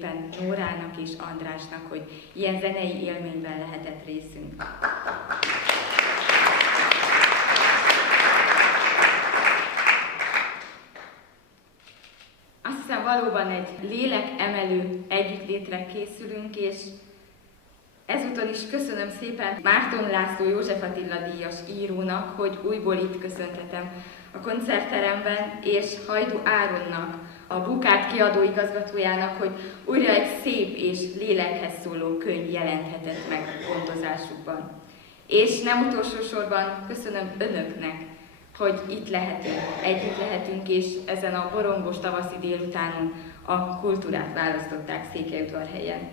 szépen Nórának és Andrásnak, hogy ilyen zenei élményben lehetett részünk. Azt hiszem, valóban egy lélekemelő együttlétre készülünk, és ezúton is köszönöm szépen Márton László József Attila díjas írónak, hogy újból itt köszönhetem a koncertteremben, és Hajdú Áronnak, a Bukát kiadó igazgatójának, hogy újra egy szép és lélekhez szóló könyv jelenthetett meg a gondozásukban. És nem utolsó sorban köszönöm önöknek, hogy itt lehetünk, együtt lehetünk, és ezen a borongos tavaszi délutánon a kultúrát választották Székelyudvarhelyen.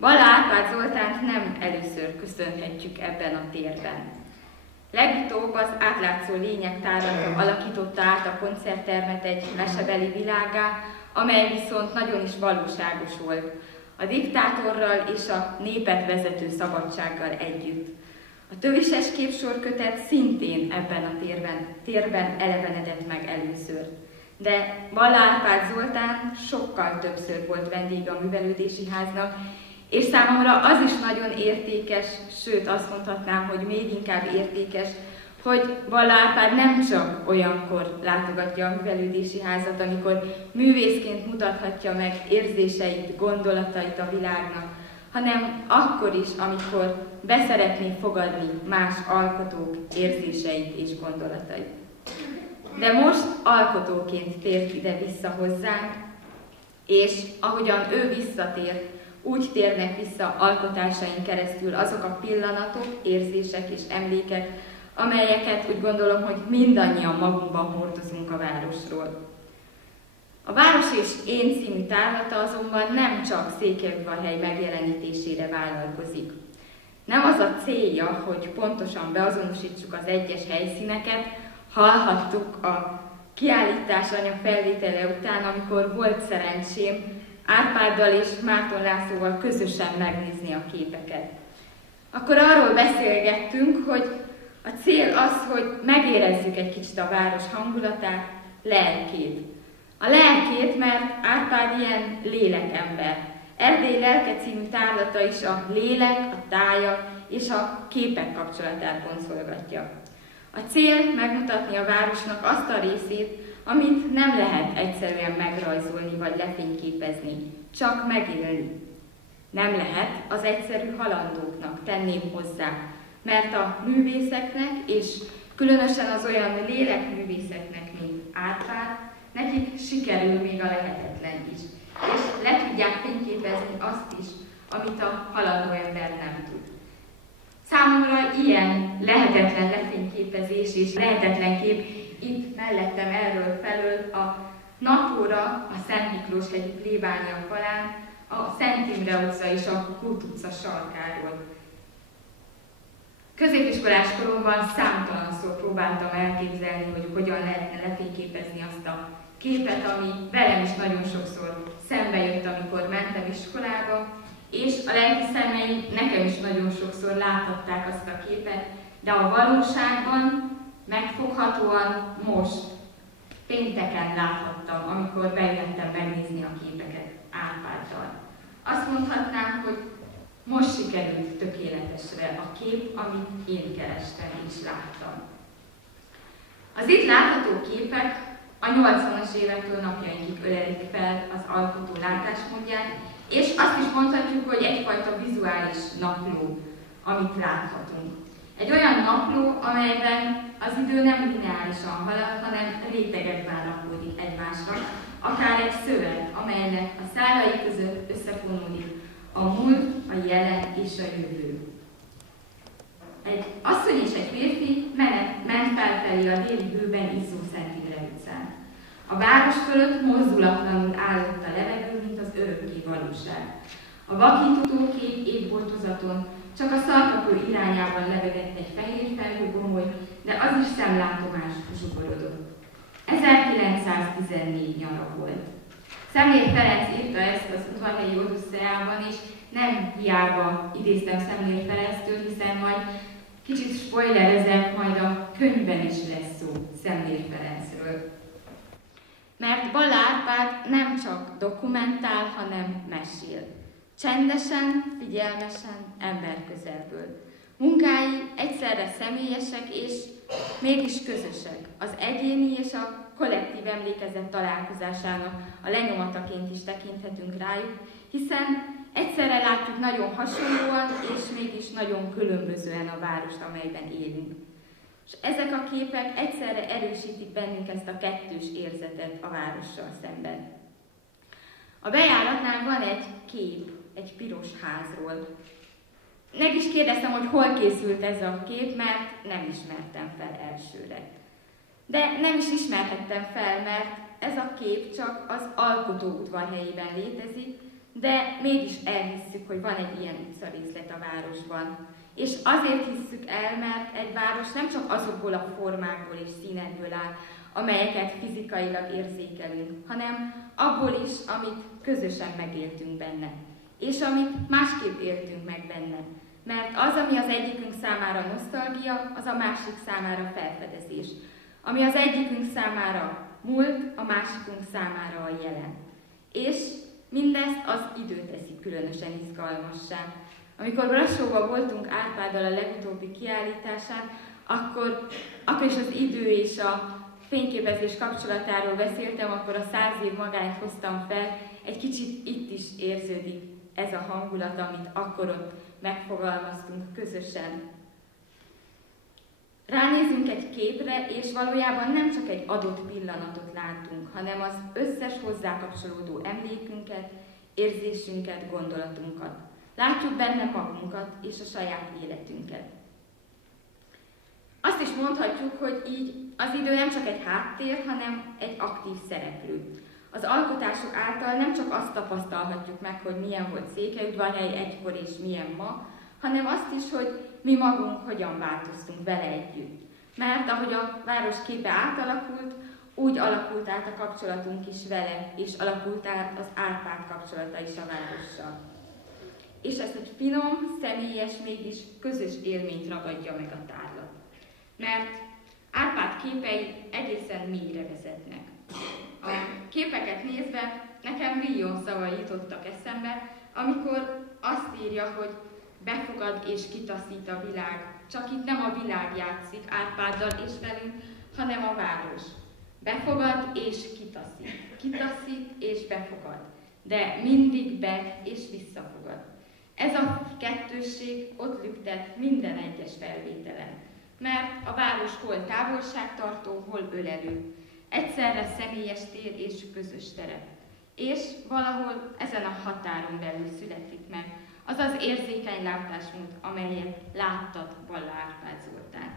Balla Árpád Zoltánt nem először köszönhetjük ebben a térben. Legutóbb az Átlátszó Lények tárlata alakította át a koncerttermet egy mesebeli világgá, amely viszont nagyon is valóságos volt, a diktátorral és a népet vezető szabadsággal együtt. A Tövises képsorkötet szintén ebben a térben elevenedett meg először. De Balla Árpád Zoltán sokkal többször volt vendég a művelődési háznak, és számomra az is nagyon értékes, sőt azt mondhatnám, hogy még inkább értékes, hogy Balla Árpád nem csak olyankor látogatja a művelődési házat, amikor művészként mutathatja meg érzéseit, gondolatait a világnak, hanem akkor is, amikor beszeretné fogadni más alkotók érzéseit és gondolatait. De most alkotóként tért ide vissza hozzánk, és ahogyan ő visszatért, úgy térnek vissza alkotásaink keresztül azok a pillanatok, érzések és emlékek, amelyeket úgy gondolom, hogy mindannyian magunkban hordozunk a városról. A Város és én című tárlata azonban nem csak Székelyudvarhely megjelenítésére vállalkozik. Nem az a célja, hogy pontosan beazonosítsuk az egyes helyszíneket, hallhattuk a kiállítás anyag felvétele után, amikor volt szerencsém Árpáddal és Márton Lászlóval közösen megnézni a képeket. Akkor arról beszélgettünk, hogy a cél az, hogy megérezzük egy kicsit a város hangulatát, lelkét. A lelkét, mert Árpád ilyen lélekember. Erdély lelke című tárlata is a lélek, a tájak és a képek kapcsolatát boncolgatja. A cél megmutatni a városnak azt a részét, amit nem lehet egyszerűen megrajzolni vagy lefényképezni, csak megélni. Nem lehet az egyszerű halandóknak, tenném hozzá, mert a művészeknek, és különösen az olyan lélekművészeknek, mint Árpád, nekik sikerül még a lehetetlen is, és le tudják fényképezni azt is, amit a halandó ember nem tud. Számomra ilyen lehetetlen lefényképezés és lehetetlen kép itt mellettem erről felől a napóra a Szent Miklós-hegyi plébánia falán, a Szent Imre utca és a Kút utca sarkáról. Középiskolás koromban számtalanszor próbáltam elképzelni, hogy hogyan lehetne lefényképezni azt a képet, ami velem is nagyon sokszor szembe jött, amikor mentem iskolába, és a lelki szemeim nekem is nagyon sokszor láthatták azt a képet, de a valóságban megfoghatóan most, pénteken láthattam, amikor bejöttem megnézni a képeket Árpáddal. Azt mondhatnám, hogy most sikerült tökéletesre a kép, amit én kerestem és láttam. Az itt látható képek a 80-as évektől napjainkig ölelik fel az alkotó látásmódját, és azt is mondhatjuk, hogy egyfajta vizuális napló, amit láthatunk. Egy olyan napló, amelyben az idő nem lineárisan halad, hanem rétegekben rakódik egymásra, akár egy szöveg, amelynek a szálai között összefonódik a múlt, a jelen és a jövő. Egy asszony és egy férfi ment felfelé a déli hőben izzó Szent Imre utcán. A város fölött mozdulatlanul állott a levegő, mint az örökké valóság. A vakító kék égboltozaton csak a Szarkapő irányában lebegett egy fehér felhőgomoly, de az is szemlátomást zsugorodott. 1914 nyara volt. Szemlér Ferenc írta ezt az Udvarhelyi Odüsszeában, és nem hiába idéztem Szemlér Ferenctől, hiszen majd kicsit spoilerezek, majd a könyvben is lesz szó Szemlér Ferencről. Mert Balla Árpád nem csak dokumentál, hanem mesél. Csendesen, figyelmesen, emberközelből. Munkái egyszerre személyesek és mégis közösek. Az egyéni és a kollektív emlékezet találkozásának a lenyomataként is tekinthetünk rájuk, hiszen egyszerre látjuk nagyon hasonlóan és mégis nagyon különbözően a várost, amelyben élünk. És ezek a képek egyszerre erősítik bennünk ezt a kettős érzetet a várossal szemben. A bejáratnál van egy kép, egy piros házról. Meg is kérdeztem, hogy hol készült ez a kép, mert nem ismertem fel elsőre. De nem is ismerhettem fel, mert ez a kép csak az Alkotó udvarhelyében létezik, de mégis elhisszük, hogy van egy ilyen utcarészlet a városban. És azért hisszük el, mert egy város nem csak azokból a formákból és színekből áll, amelyeket fizikailag érzékelünk, hanem abból is, amit közösen megéltünk benne, és amit másképp éltünk meg benne. Mert az, ami az egyikünk számára nosztalgia, az a másik számára felfedezés. Ami az egyikünk számára múlt, a másikunk számára a jelen. És mindezt az idő teszi különösen izgalmassá. Amikor Brassóban voltunk Árpáddal a legutóbbi kiállításán, akkor is az idő és a fényképezés kapcsolatáról beszéltem, akkor a 100 év magányt hoztam fel. Egy kicsit itt is érződik ez a hangulat, amit akkor ott megfogalmaztunk közösen. Ránézünk egy képre, és valójában nem csak egy adott pillanatot látunk, hanem az összes hozzá kapcsolódó emlékünket, érzésünket, gondolatunkat. Látjuk benne magunkat és a saját életünket. Azt is mondhatjuk, hogy így az idő nem csak egy háttér, hanem egy aktív szereplő. Az alkotások által nem csak azt tapasztalhatjuk meg, hogy milyen volt Székelyudvarhely egykor és milyen ma, hanem azt is, hogy mi magunk hogyan változtunk vele együtt. Mert ahogy a város képe átalakult, úgy alakult át a kapcsolatunk is vele, és alakult át az Árpád kapcsolata is a várossal. És ezt egy finom, személyes, mégis közös élményt ragadja meg a tárlat. Mert Árpád képei egészen mélyre vezetnek. A képeket nézve nekem millió szavai jutottak eszembe, amikor azt írja, hogy befogad és kitaszít a világ. Csak itt nem a világ játszik Árpáddal és velünk, hanem a város. Befogad és kitaszít. Kitaszít és befogad. De mindig be és visszafogad. Ez a kettősség ott lüktet minden egyes felvételen. Mert a város hol távolságtartó, hol ölelő. Egyszerre személyes tér és közös terep. És valahol ezen a határon belül születik meg az az érzékeny látásmód, amelyet láttat Balla Árpád Zoltán.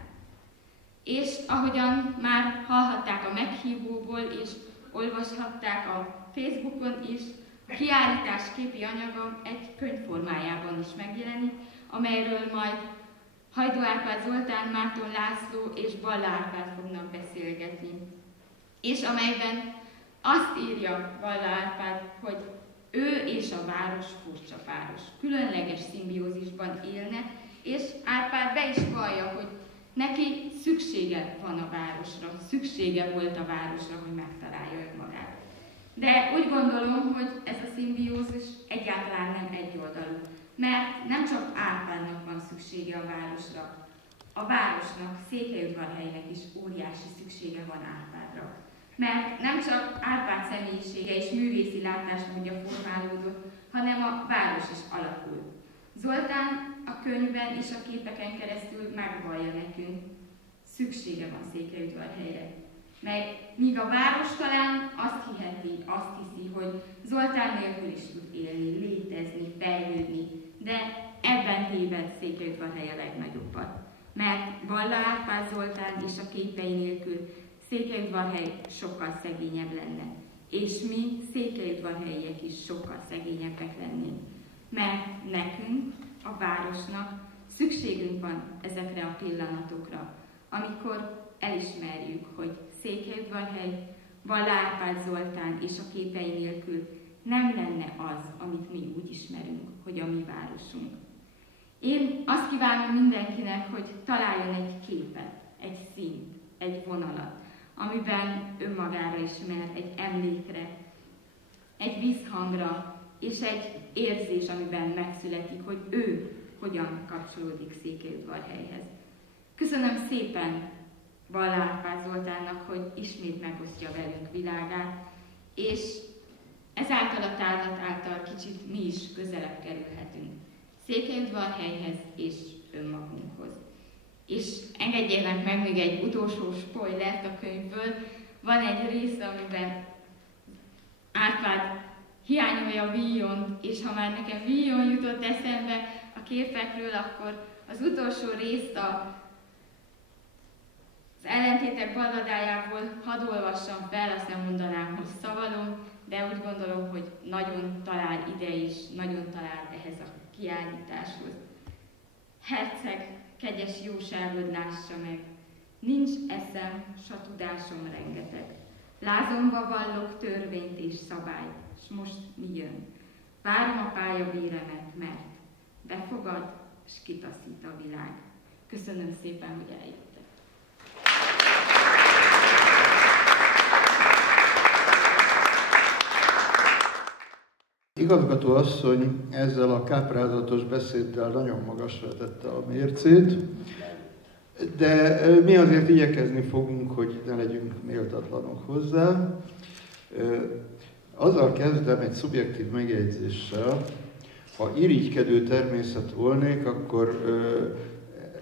És ahogyan már hallhatták a meghívóból és olvashatták a Facebookon is, a kiállítás képi anyaga egy könyv formájában is megjelenik, amelyről majd Hajdú Árpád Zoltán, Márton László és Balla Árpád fognak beszélgetni. És amelyben azt írja Balla Árpád, hogy ő és a város furcsa páros, különleges szimbiózisban élnek, és Árpád be is vallja, hogy neki szüksége van a városra, szüksége volt a városra, hogy megtalálja önmagát. De úgy gondolom, hogy ez a szimbiózis egyáltalán nem egyoldalú, mert nem csak Árpádnak van szüksége a városra, a városnak, Székelyudvarhelynek is óriási szüksége van Árpádra. Mert nem csak Árpád személyisége és művészi látásmódja formálódott, hanem a város is alakult. Zoltán a könyvben és a képeken keresztül megvallja nekünk, szüksége van Székelyudvarhelyre. Mely míg a város talán azt hiszi, hogy Zoltán nélkül is tud élni, létezni, fejlődni, de ebben téved Székelyudvarhely a legnagyobbat. Mert Balla Árpád Zoltán és a képei nélkül Székelyudvarhely sokkal szegényebb lenne, és mi székelyudvarhelyiek is sokkal szegényebbek lennénk. Mert nekünk, a városnak szükségünk van ezekre a pillanatokra, amikor elismerjük, hogy Székelyudvarhely, Balla Árpád Zoltán és a képei nélkül nem lenne az, amit mi úgy ismerünk, hogy a mi városunk. Én azt kívánom mindenkinek, hogy találjon egy képet, egy színt, egy vonalat, amiben önmagára ismer, egy emlékre, egy visszhangra, és egy érzés, amiben megszületik, hogy ő hogyan kapcsolódik Székelyudvarhelyhez. Köszönöm szépen Balla Árpád Zoltánnak, hogy ismét megosztja velünk világát, és ezáltal a tárlat által kicsit mi is közelebb kerülhetünk Székelyudvarhelyhez és önmagunkhoz. És engedjenek meg még egy utolsó spoilert a könyvből. Van egy része, amiben Árpád hiányolja a Villont, és ha már nekem Villon jutott eszembe a képekről, akkor az utolsó részt az ellentétek balladájából hadd olvassam fel, azt nem mondanám, hogy szavalom, de úgy gondolom, hogy nagyon talál ide is, nagyon talál ehhez a kiállításhoz. Herceg, kegyes jóságod lássa meg, nincs eszem, s a tudásom rengeteg. Lázomba vallok törvényt és szabályt, s most mi jön? Várom a pályavéremet, mert befogad, s kitaszít a világ. Köszönöm szépen, hogy eljöttek. Igazgató asszony ezzel a káprázatos beszéddel nagyon magasra tette a mércét, de mi azért igyekezni fogunk, hogy ne legyünk méltatlanok hozzá. Azzal kezdem egy szubjektív megjegyzéssel. Ha irigykedő természet volnék, akkor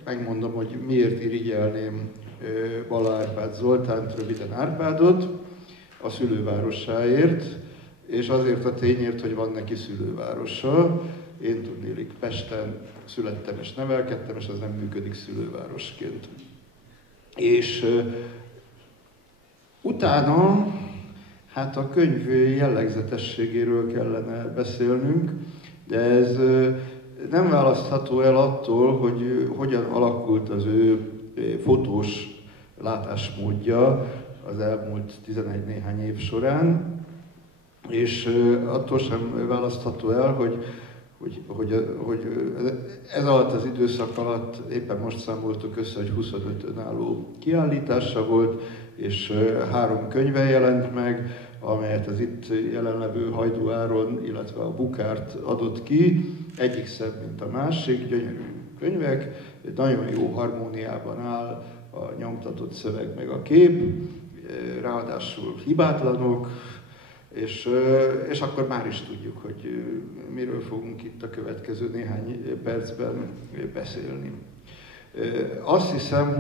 megmondom, hogy miért irigyelném Balla Árpád Zoltánt, röviden Árpádot, a szülővárosáért, és azért a tényért, hogy van neki szülővárosa. Én tudnélik Pesten születtem és nevelkedtem, és az nem működik szülővárosként. És utána, hát a könyv jellegzetességéről kellene beszélnünk, de ez nem választható el attól, hogy hogyan alakult az ő fotós látásmódja az elmúlt 11 néhány év során, és attól sem választható el, hogy ez alatt az időszak alatt éppen most számoltuk össze, hogy 25 önálló kiállítása volt, és 3 könyve jelent meg, amelyet az itt jelenlevő Hajdú Áron, illetve a Bukárt adott ki. Egyik szebb, mint a másik, gyönyörű könyvek, nagyon jó harmóniában áll a nyomtatott szöveg meg a kép, ráadásul hibátlanok, és akkor már is tudjuk, hogy miről fogunk itt a következő néhány percben beszélni. Azt hiszem,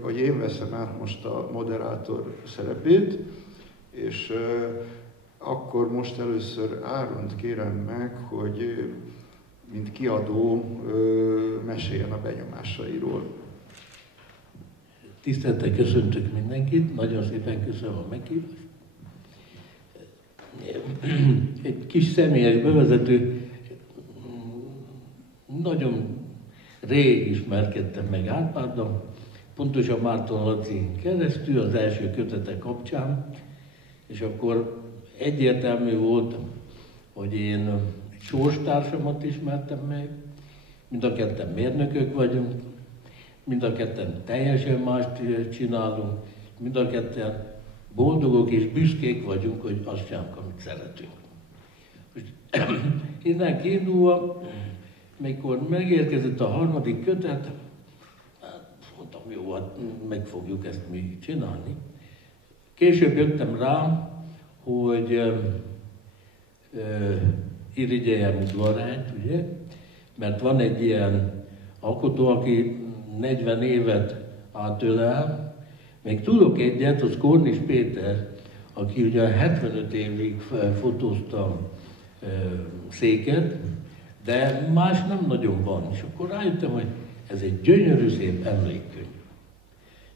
hogy én veszem át most a moderátor szerepét, és akkor most először Áront kérem meg, hogy mint kiadó meséljen a benyomásairól. Tisztelettel köszöntök mindenkit, nagyon szépen köszönöm a meghívást. Egy kis személyes bevezető, nagyon rég ismerkedtem meg Árpáddal, pontosan Márton Laci keresztül az első kötete kapcsán, és akkor egyértelmű volt, hogy én egy sorstársamat ismertem meg, mind a ketten mérnökök vagyunk, mind a ketten teljesen mást csinálunk, mind a ketten boldogok és büszkék vagyunk, hogy azt csinálunk, amit szeretünk. Most innen kiindulva, mikor megérkezett a 3. kötet, hát mondtam, jó, hát meg fogjuk ezt mi csinálni. Később jöttem rá, hogy irigyeljem udvarhelyt, ugye? Mert van egy ilyen alkotó, aki 40 évet átölel. Még tudok egyet, az Kornis Péter, aki ugye 75 évig fotózta Széket, de más nem nagyon van. És akkor rájöttem, hogy ez egy gyönyörű szép emlékkönyv.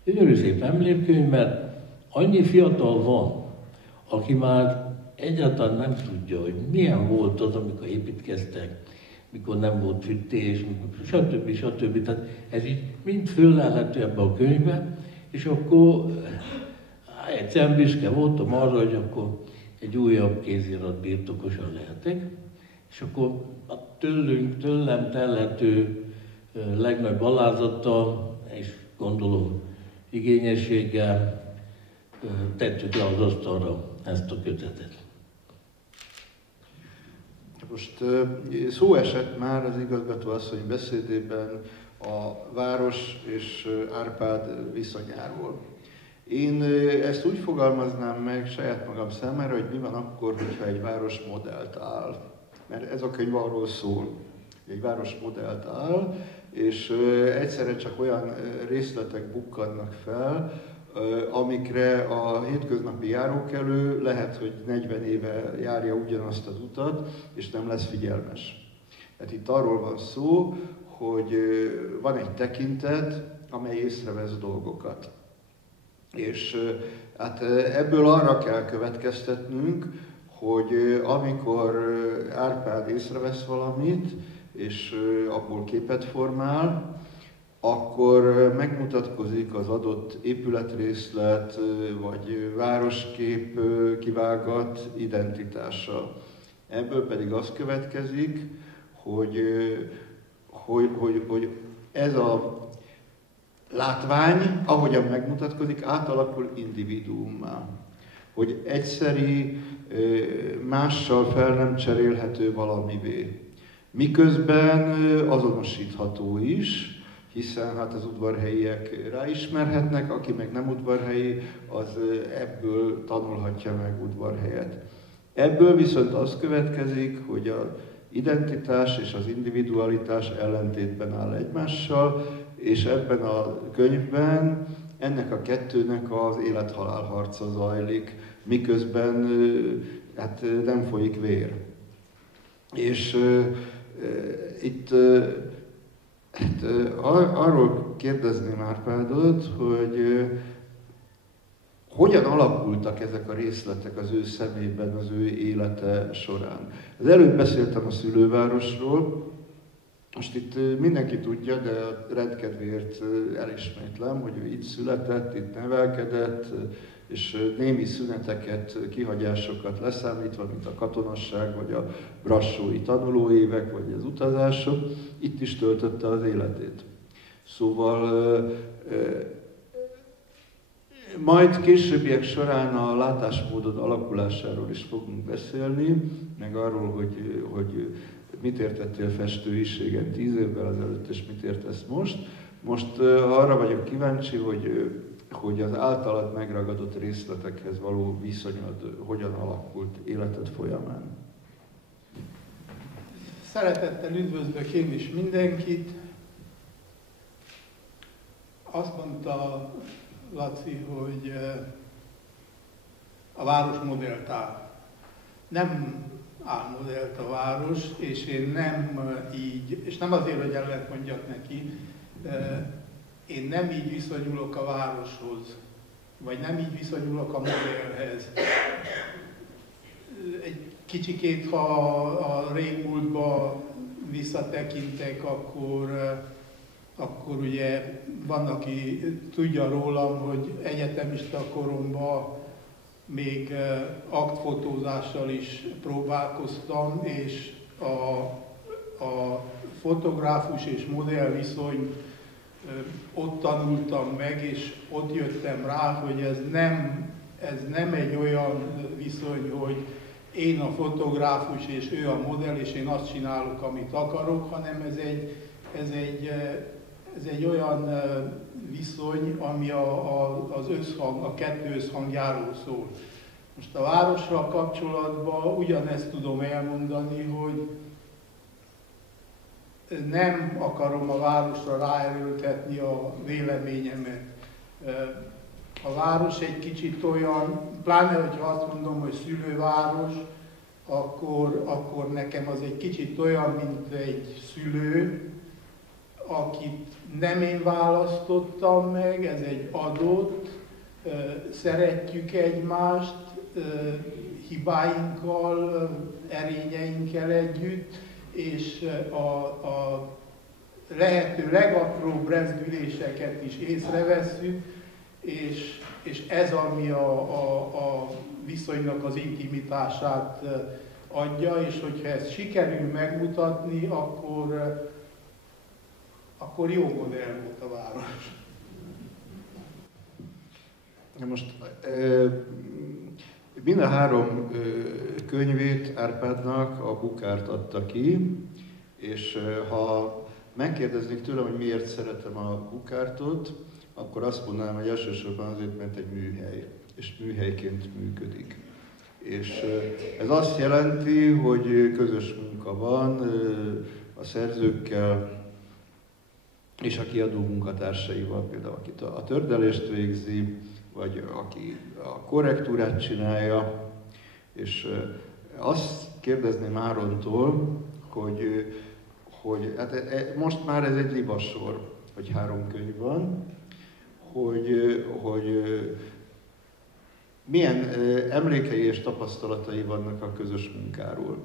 Gyönyörű szép emlékkönyv, mert annyi fiatal van, aki már egyáltalán nem tudja, hogy milyen volt az, amikor építkeztek, mikor nem volt fűtés, stb. Tehát ez így mind föllelhető ebbe a könyvbe, és akkor egyszerűen büszke voltam arra, hogy akkor egy újabb kézirat birtokosan lehetek, és akkor a tőlem telhető legnagyobb alázattal, és gondolom igényességgel tettük le az asztalra ezt a kötetet. Most szó esett már az igazgató asszony beszédében a város és Árpád viszonyáról. Én ezt úgy fogalmaznám meg saját magam számára, hogy mi van akkor, hogyha egy város modellt áll. Mert ez a könyv arról szól, hogy egy város modellt áll, és egyszerre csak olyan részletek bukkannak fel, amikre a hétköznapi járókelő lehet, hogy 40 éve járja ugyanazt az utat, és nem lesz figyelmes. Tehát itt arról van szó, hogy van egy tekintet, amely észrevesz dolgokat. És hát ebből arra kell következtetnünk, hogy amikor Árpád észrevesz valamit, és abból képet formál, akkor megmutatkozik az adott épületrészlet, vagy városkép kivágat identitása. Ebből pedig az következik, hogy ez a látvány, ahogyan megmutatkozik, átalakul individuummá. Hogy egyszeri, mással fel nem cserélhető valamivé. Miközben azonosítható is, hiszen hát az udvarhelyiek ráismerhetnek, aki meg nem udvarhelyi, az ebből tanulhatja meg udvarhelyet. Ebből viszont az következik, hogy az identitás és az individualitás ellentétben áll egymással, és ebben a könyvben ennek a kettőnek az élet-halál harca zajlik, miközben hát nem folyik vér. És itt hát, arról kérdezném Árpádot, hogy hogyan alakultak ezek a részletek az ő szemében, az ő élete során. Az előbb beszéltem a szülővárosról, most itt mindenki tudja, de a rendkedvéért elismétlem, hogy ő itt született, itt nevelkedett, és némi szüneteket, kihagyásokat leszámítva, mint a katonasság, vagy a brassói tanulóévek, vagy az utazások, itt is töltötte az életét. Szóval majd későbbiek során a látásmódod alakulásáról is fogunk beszélni, meg arról, hogy mit értettél festőiségen 10 évvel ezelőtt, és mit értesz most. Most arra vagyok kíváncsi, hogy az általad megragadott részletekhez való viszonyod hogyan alakult életed folyamán. Szeretettel üdvözlök én is mindenkit. Azt mondta Laci, hogy a város modellt áll. Nem áll modellt a város, és én nem így, és nem azért, hogy ellent mondjak neki, én nem így viszonyulok a városhoz, vagy nem így viszonyulok a modellhez. Egy kicsikét, ha a régmúltba visszatekintek, akkor ugye van, aki tudja rólam, hogy egyetemista koromban még aktfotózással is próbálkoztam, és a fotográfus és modell viszony ott tanultam meg, és ott jöttem rá, hogy ez nem egy olyan viszony, hogy én a fotográfus és ő a modell, és én azt csinálok, amit akarok, hanem ez egy olyan viszony, ami a kettő összhangjáról szól. Most a várossal kapcsolatban ugyanezt tudom elmondani, hogy nem akarom a városra ráerőltetni a véleményemet. A város egy kicsit olyan, pláne hogyha azt mondom, hogy szülőváros, akkor nekem az egy kicsit olyan, mint egy szülő, akit nem én választottam meg, ez egy adott, szeretjük egymást, hibáinkkal, erényeinkkel együtt, és a lehető legapróbb rezdüléseket is észrevesszük, és ez, ami a viszonynak az intimitását adja, és hogyha ezt sikerül megmutatni, akkor jó modell volt a város. Most mind a három könyvét Árpádnak a Bukárt adta ki, és ha megkérdeznék tőlem, hogy miért szeretem a Bukártot, akkor azt mondanám, hogy elsősorban azért, mert egy műhely, és műhelyként működik. És ez azt jelenti, hogy közös munka van a szerzőkkel és a kiadó munkatársaival, például akit a tördelést végzi, vagy aki a korrektúrát csinálja. És azt kérdezném Árontól, hogy hát most már ez egy libasor, hogy 3 könyv van, hogy milyen emlékei és tapasztalatai vannak a közös munkáról.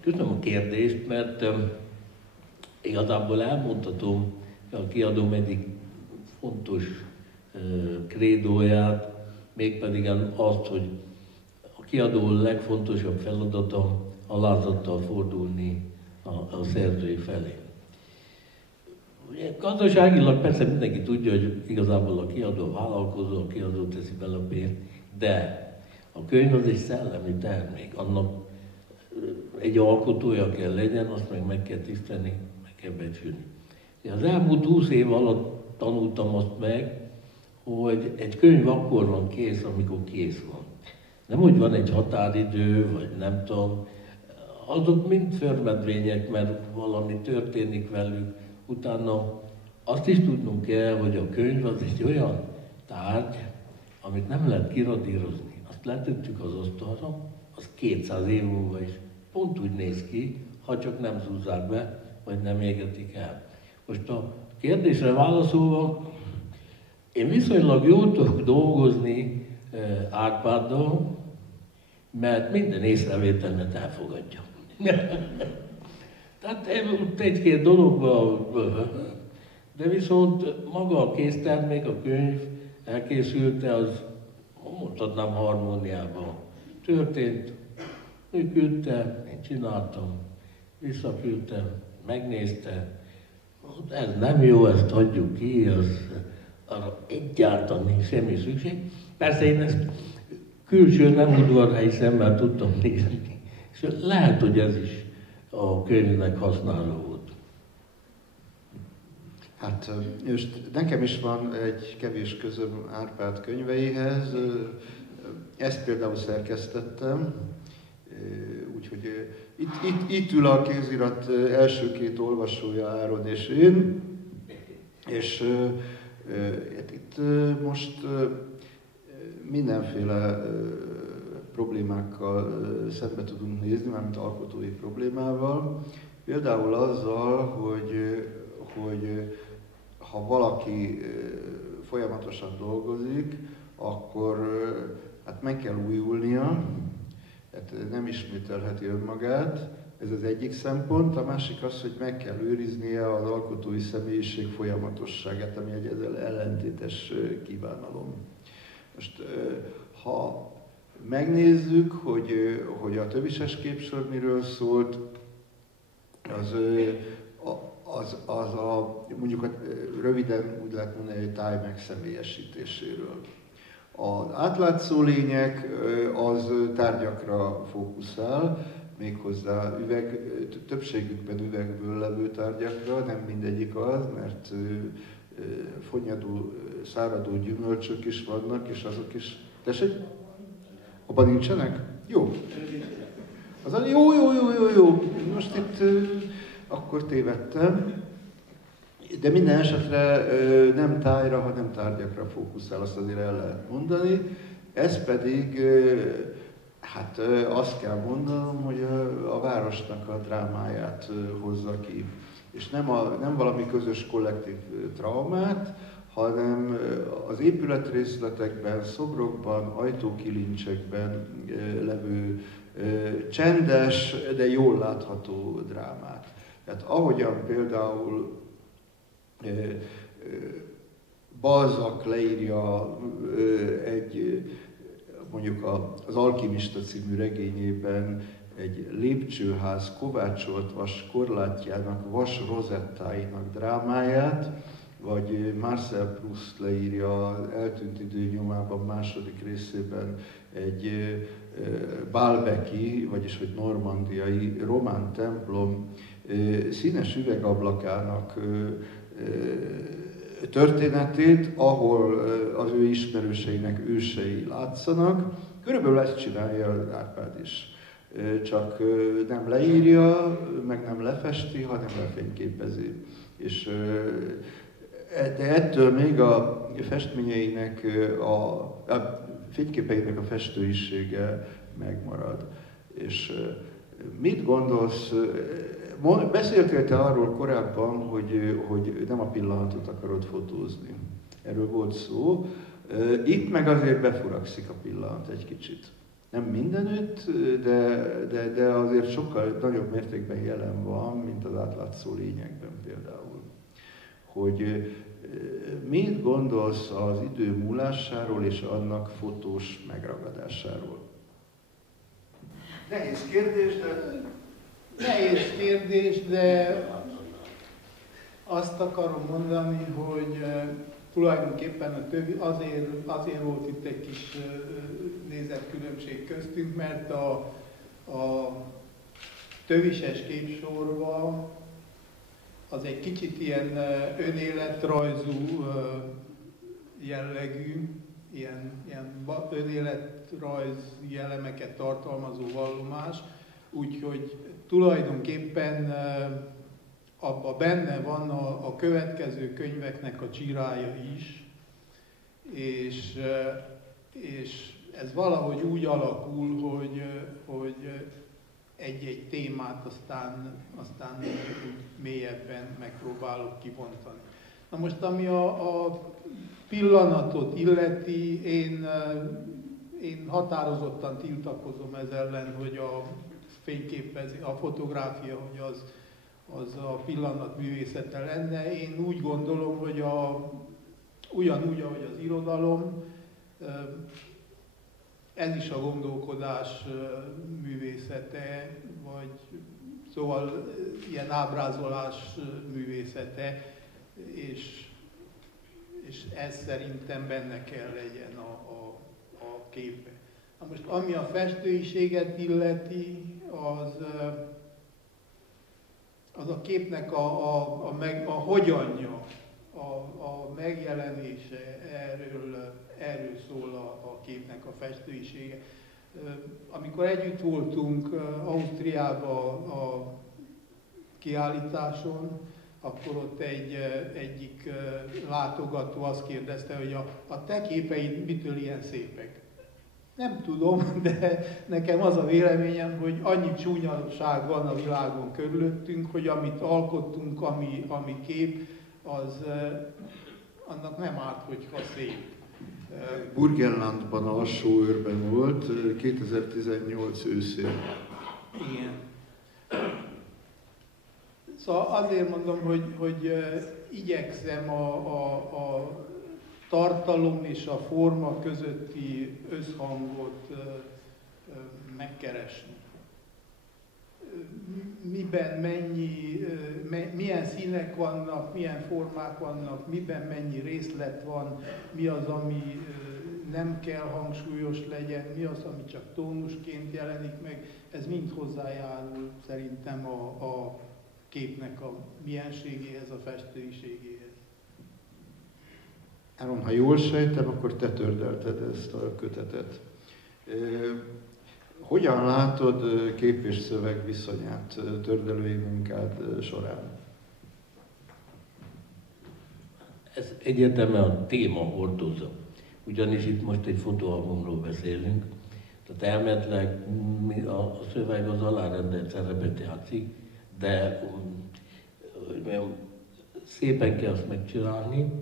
Köszönöm a kérdést, mert igazából elmondhatom a kiadóm egyik fontos krédóját, mégpedig azt, hogy a kiadó legfontosabb feladata alázattal fordulni a szerzői felé. Ugye, gazdaságilag persze mindenki tudja, hogy igazából a kiadó vállalkozó, a kiadó teszi bele a pénzt, de a könyv az egy szellemi termék, annak egy alkotója kell legyen, azt meg kell tisztelni, meg kell becsülni. Az elmúlt 20 év alatt tanultam azt meg, hogy egy könyv akkor van kész, amikor kész van. Nem úgy van egy határidő, vagy nem tudom, azok mind förmedvények, mert valami történik velük. Utána azt is tudnunk kell, hogy a könyv az egy olyan tárgy, amit nem lehet kiradírozni. Azt letettük az asztalra, az 200 év múlva is pont úgy néz ki, ha csak nem zúzzák be, vagy nem égetik el. Most a kérdésre válaszolva, én viszonylag jól tudok dolgozni Árpáddal, mert minden észrevételmet elfogadja. Tehát egy-két dologban, de viszont maga a késztermék, a könyv elkészülte, az mondhatnám harmóniában történt, ő küldte, én csináltam, visszaküldtem, megnézte, ez nem jó, ezt hagyjuk ki, arra egyáltalán nincs semmi szükség. Persze én ezt külső nem udvarhelyi szemmel tudtam nézni, és lehet, hogy ez is a könyvnek használó volt. Hát most nekem is van egy kevés közöm Árpád könyveihez, ezt például szerkesztettem, úgyhogy itt ül a kézirat első 2 olvasója, Áron és én, és itt most mindenféle problémákkal szembe tudunk nézni, mármint alkotói problémával. Például azzal, hogy ha valaki folyamatosan dolgozik, akkor hát meg kell újulnia, hát nem ismételheti önmagát, ez az egyik szempont. A másik az, hogy meg kell őriznie az alkotói személyiség folyamatosságát, ami egy ezzel ellentétes kívánalom. Most, ha megnézzük, hogy a Tövises képsor miről szólt, mondjuk röviden úgy lehet mondani, egy táj megszemélyesítéséről. Az átlátszó lények az tárgyakra fókuszál, méghozzá többségükben üvegből levő tárgyakra, nem mindegyik az, mert fonnyadó, száradó gyümölcsök is vannak, és azok is... Tessék? Abban nincsenek? Jó. Jó. Most itt akkor tévedtem. De minden esetre nem tájra, hanem tárgyakra fókuszál, azt azért el lehet mondani. Ez pedig, hát azt kell mondanom, hogy a városnak a drámáját hozza ki. És nem valami közös kollektív traumát, hanem az épületrészletekben, szobrokban, ajtókilincsekben levő csendes, de jól látható drámát. Tehát ahogyan például Balzac leírja mondjuk az Alkimista című regényében egy lépcsőház kovácsolt vas korlátjának, vas rozettáinak drámáját, vagy Marcel Proust leírja az Eltűnt idő nyomában második részében egy baalbeki, vagyis hogy normandiai román templom színes üvegablakának történetét, ahol az ő ismerőseinek ősei látszanak. Körülbelül ezt csinálja Árpád is. Csak nem leírja, meg nem lefesti, hanem lefényképezi. És de ettől még a festményeinek, a fényképeinek a festőisége megmarad. És mit gondolsz, beszéltél te arról korábban, hogy nem a pillanatot akarod fotózni. Erről volt szó. Itt meg azért befurakszik a pillanat egy kicsit. Nem mindenütt, de azért sokkal nagyobb mértékben jelen van, mint az átlátszó lényekben például. Hogy mit gondolsz az idő múlásáról és annak fotós megragadásáról? Nehéz kérdés, de azt akarom mondani, hogy tulajdonképpen azért volt itt egy kis nézetkülönbség köztünk, mert a tövises képsorban az egy kicsit ilyen önéletrajzú jellegű, ilyen önéletrajz jellemeket tartalmazó vallomás, úgyhogy tulajdonképpen abban benne van a következő könyveknek a csirája is, és ez valahogy úgy alakul, hogy egy-egy témát aztán mélyebben megpróbálok kibontani. Na most, ami a pillanatot illeti, én határozottan tiltakozom ez ellen, hogy a fotográfia, hogy az a pillanat művészete lenne. Én úgy gondolom, hogy ugyanúgy, ahogy az irodalom, ez is a gondolkodás művészete, vagy szóval ilyen ábrázolás művészete, és ez szerintem benne kell legyen a képbe. Na most, ami a festőiséget illeti, az a képnek a hogyanja, a megjelenése, erről szól a képnek a festőisége. Amikor együtt voltunk Ausztriában a kiállításon, akkor ott egyik látogató azt kérdezte, hogy a te képeid mitől ilyen szépek? Nem tudom, de nekem az a véleményem, hogy annyi csúnyaság van a világon körülöttünk, hogy amit alkottunk, ami kép, annak nem árt, hogyha szép. Burgenlandban alsóőrben volt, 2018 őszén. Igen. Szóval azért mondom, hogy igyekszem a tartalom és a forma közötti összhangot megkeresni. Miben milyen színek vannak, milyen formák vannak, miben mennyi részlet van, mi az, ami nem kell hangsúlyos legyen, mi az, ami csak tónusként jelenik meg. Ez mind hozzájárul szerintem a képnek a mienségéhez, a festőiségéhez. Áron, ha jól sejtem, akkor te tördelted ezt a kötetet. Hogyan látod kép és szöveg viszonyát tördelői munkád során? Ez egyértelműen a téma hordozza. Ugyanis itt most egy fotóalbumról beszélünk. Tehát elméletileg a szöveg az alárendelt szerepet játszik, de szépen kell azt megcsinálni,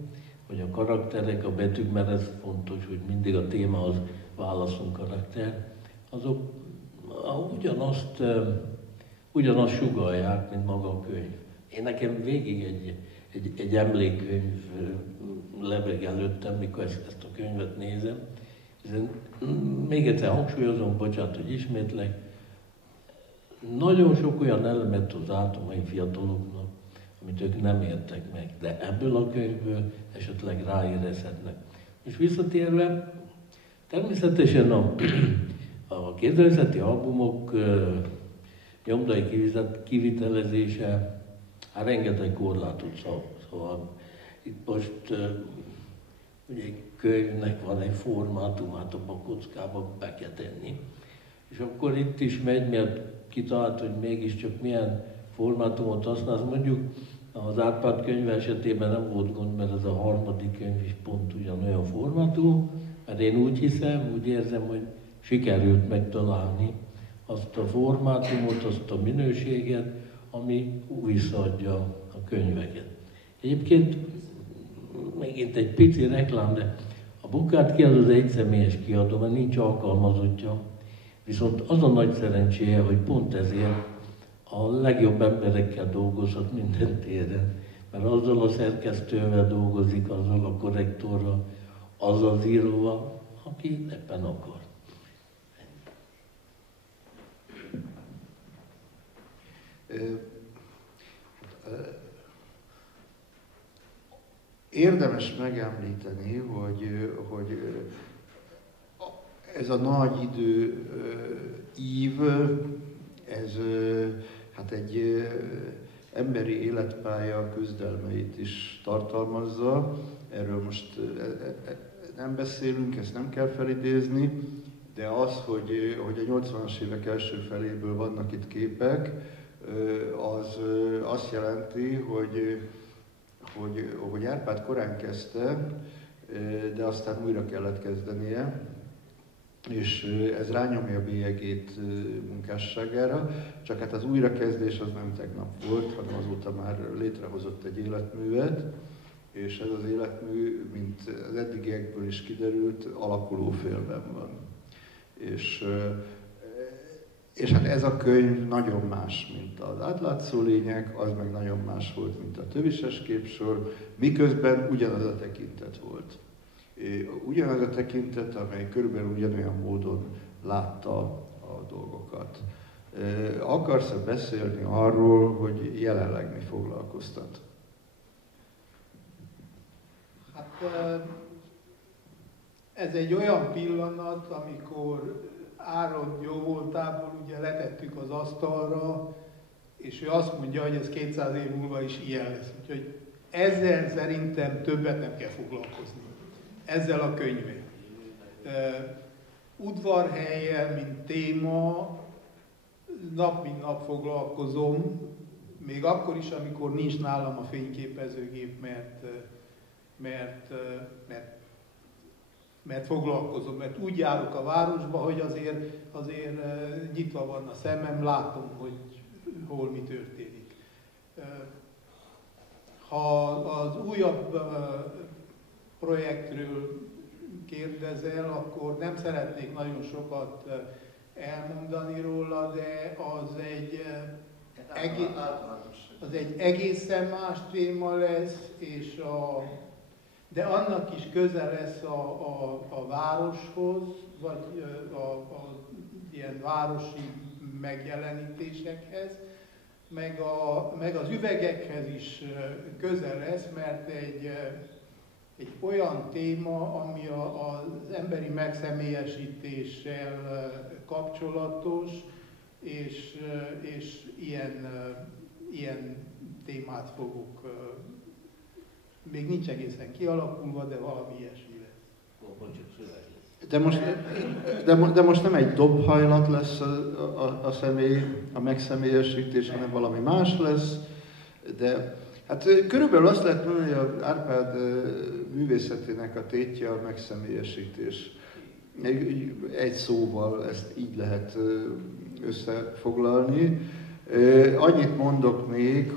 hogy a karakterek, a betűk, mert ez fontos, hogy mindig a téma az válaszunk karakter, azok ugyanazt sugallják, mint maga a könyv. Én nekem végig egy emlékkönyv lebeg előttem, mikor ezt a könyvet nézem. Még egyszer hangsúlyozom, bocsánat, hogy ismétlek, nagyon sok olyan elemet hoz át a mai fiataloknak, amit ők nem értek meg, de ebből a könyvből esetleg ráérezhetnek. És visszatérve, természetesen a képzőművészeti albumok nyomdai kivitelezése rengeteg korlátot szab. Szóval itt most ugye egy könyvnek van egy formátumát, abba a kockába be kell tenni. És akkor itt is megy, mert kitalált, hogy mégiscsak milyen formátumot használsz. Mondjuk az Árpád könyv esetében nem volt gond, mert ez a harmadik könyv is pont ugyanolyan formátum, mert én úgy hiszem, úgy érzem, hogy sikerült megtalálni azt a formátumot, azt a minőséget, ami visszaadja a könyveket. Egyébként megint egy pici reklám, de a Bukát kiadó az egyszemélyes kiadó, mert nincs alkalmazottja. Viszont az a nagy szerencséje, hogy pont ezért a legjobb emberekkel dolgozhat minden téren. Mert azzal a szerkesztővel dolgozik, azzal a korrektorral, azzal az íróval, aki ebben akar. Érdemes megemlíteni, hogy ez a nagy idő ív, ez hát egy emberi életpálya küzdelmeit is tartalmazza. Erről most nem beszélünk, ezt nem kell felidézni, de az, hogy a 80-as évek első feléből vannak itt képek, az azt jelenti, hogy Árpád korán kezdte, de aztán újra kellett kezdenie, és ez rányomja a bélyegét munkásságára, csak hát az újrakezdés az nem tegnap volt, hanem azóta már létrehozott egy életművet, és ez az életmű, mint az eddigiekből is kiderült, alakuló félben van. És hát ez a könyv nagyon más, mint az Átlátszó lények, az meg nagyon más volt, mint a Tövises képsor, miközben ugyanaz a tekintet volt. Ugyanaz a tekintet, amely körülbelül ugyanolyan módon látta a dolgokat. Akarsz-e beszélni arról, hogy jelenleg mi foglalkoztat? Hát ez egy olyan pillanat, amikor Áron jó voltából ugye letettük az asztalra, és ő azt mondja, hogy ez 200 év múlva is ilyen lesz. Úgyhogy ezzel szerintem többet nem kell foglalkozni. Ezzel a könyvvel. Udvarhellyel, mint téma, nap mint nap foglalkozom, még akkor is, amikor nincs nálam a fényképezőgép, mert foglalkozom, mert úgy járok a városba, hogy azért nyitva van a szemem, látom, hogy hol mi történik. Ha az újabb projektről kérdezel, akkor nem szeretnék nagyon sokat elmondani róla, de az egy egészen más téma lesz, de annak is köze lesz a városhoz, vagy a ilyen városi megjelenítésekhez, meg az üvegekhez is köze lesz, mert egy olyan téma, ami az emberi megszemélyesítéssel kapcsolatos, és ilyen témát fogok, még nincs egészen kialakulva, de valami ilyesmi lesz. De most nem egy dobhajlat lesz a személy, a megszemélyesítés, hanem valami más lesz, de hát körülbelül azt lehet mondani, hogy az Árpád művészetének a tétje a megszemélyesítés. Egy szóval ezt így lehet összefoglalni. Annyit mondok még,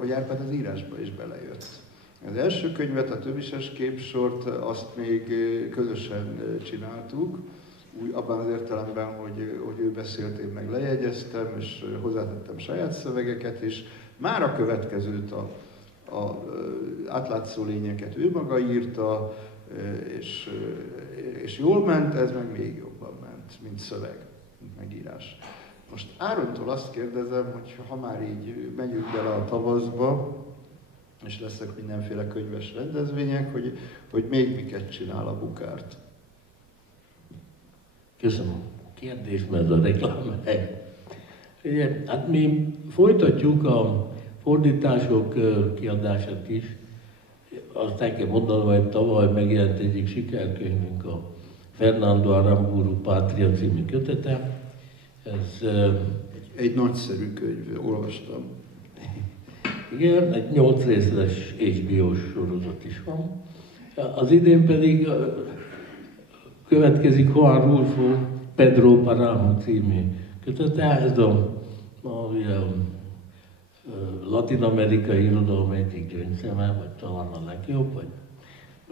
hogy Árpád az írásba is belejött. Az első könyvet, a Tövises képsort, azt még közösen csináltuk, úgy abban az értelemben, hogy ő beszélt, én meg lejegyeztem, és hozzátettem saját szövegeket is. Már a következőt, a átlátszó lényeket ő maga írta, és jól ment, ez meg még jobban ment, mint szöveg, mint megírás. Most Árontól azt kérdezem, hogy ha már így megyünk bele a tavaszba, és lesznek mindenféle könyves rendezvények, hogy még miket csinál a Bukárt. Köszönöm a kérdést, mert a reklámhely. Hát mi folytatjuk a fordítások kiadását is. Azt el kell mondanom, hogy tavaly megjelent egyik sikerkönyvünk, a Fernando Aramburu Pátria című kötete. Ez egy nagyszerű könyv, olvastam. Igen, egy 8 részes HBO-s sorozat is van. Az idén pedig következik Juan Rulfo Pedro Páramo című kötete. Ez a latin-amerikai irodalom egyik gyöngyszeme, vagy talán a legjobb, vagy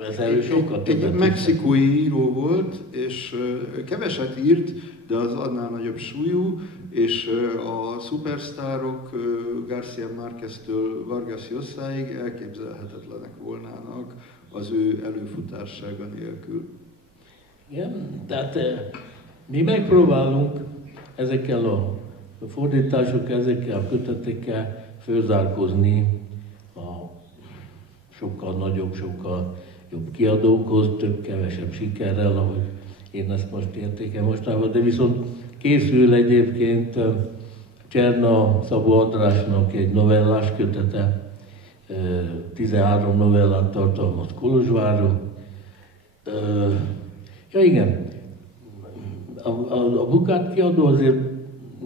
ezzel sokkal többet. Egy mexikói író volt, és keveset írt, de az annál nagyobb súlyú, és a szupersztárok García Márqueztől Vargas Llosáig elképzelhetetlenek volnának az ő előfutársága nélkül. Igen, tehát mi megpróbálunk ezekkel a fordításokkal, ezekkel a kötetekkel fölzárkózni a sokkal nagyobb, sokkal jobb kiadókhoz, több-kevesebb sikerrel, ahogy én ezt most értékem mostanában, de viszont készül egyébként Cserna Szabó Andrásnak egy novellás kötete, 13 novellát tartalmaz Kolozsvárról. Ja igen, a Bukát kiadó azért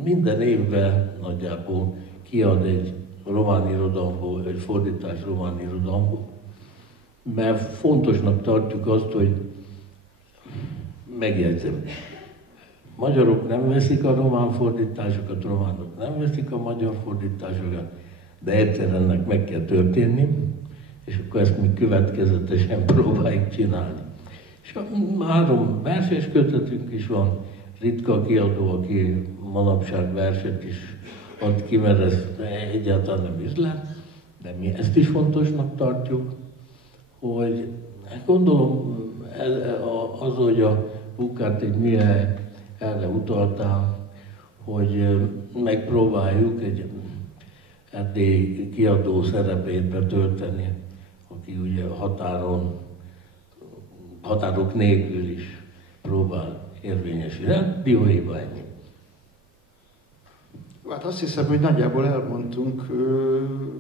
minden évben nagyjából kiad egy román irodalomból, egy fordítás román irodalomból, mert fontosnak tartjuk azt, hogy megjegyzem. Magyarok nem veszik a román fordításokat, románok nem veszik a magyar fordításokat, de egyszer ennek meg kell történni, és akkor ezt mi következetesen próbáljuk csinálni. És 3 verses kötetünk is van, ritka kiadó, aki manapság verset is ad ki, mert ez egyáltalán nem üzlet, de mi ezt is fontosnak tartjuk, hogy gondolom az, hogy a Bukát egy műhely erre utaltál, hogy megpróbáljuk egy erdélyi kiadó szerepét betölteni, aki ugye határok nélkül is próbál érvényesülni. Dióhéjban ennyi. Hát azt hiszem, hogy nagyjából elmondtunk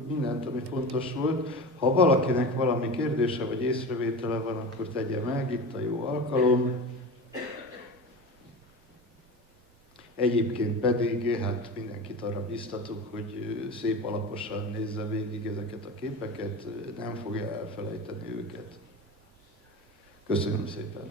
mindent, ami fontos volt. Ha valakinek valami kérdése vagy észrevétele van, akkor tegye meg, itt a jó alkalom. Egyébként pedig hát mindenkit arra biztatok, hogy szép alaposan nézze végig ezeket a képeket, nem fogja elfelejteni őket. Köszönöm szépen!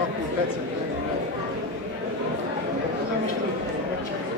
Akkor tetszett. Nem is tudom, megcsinálom.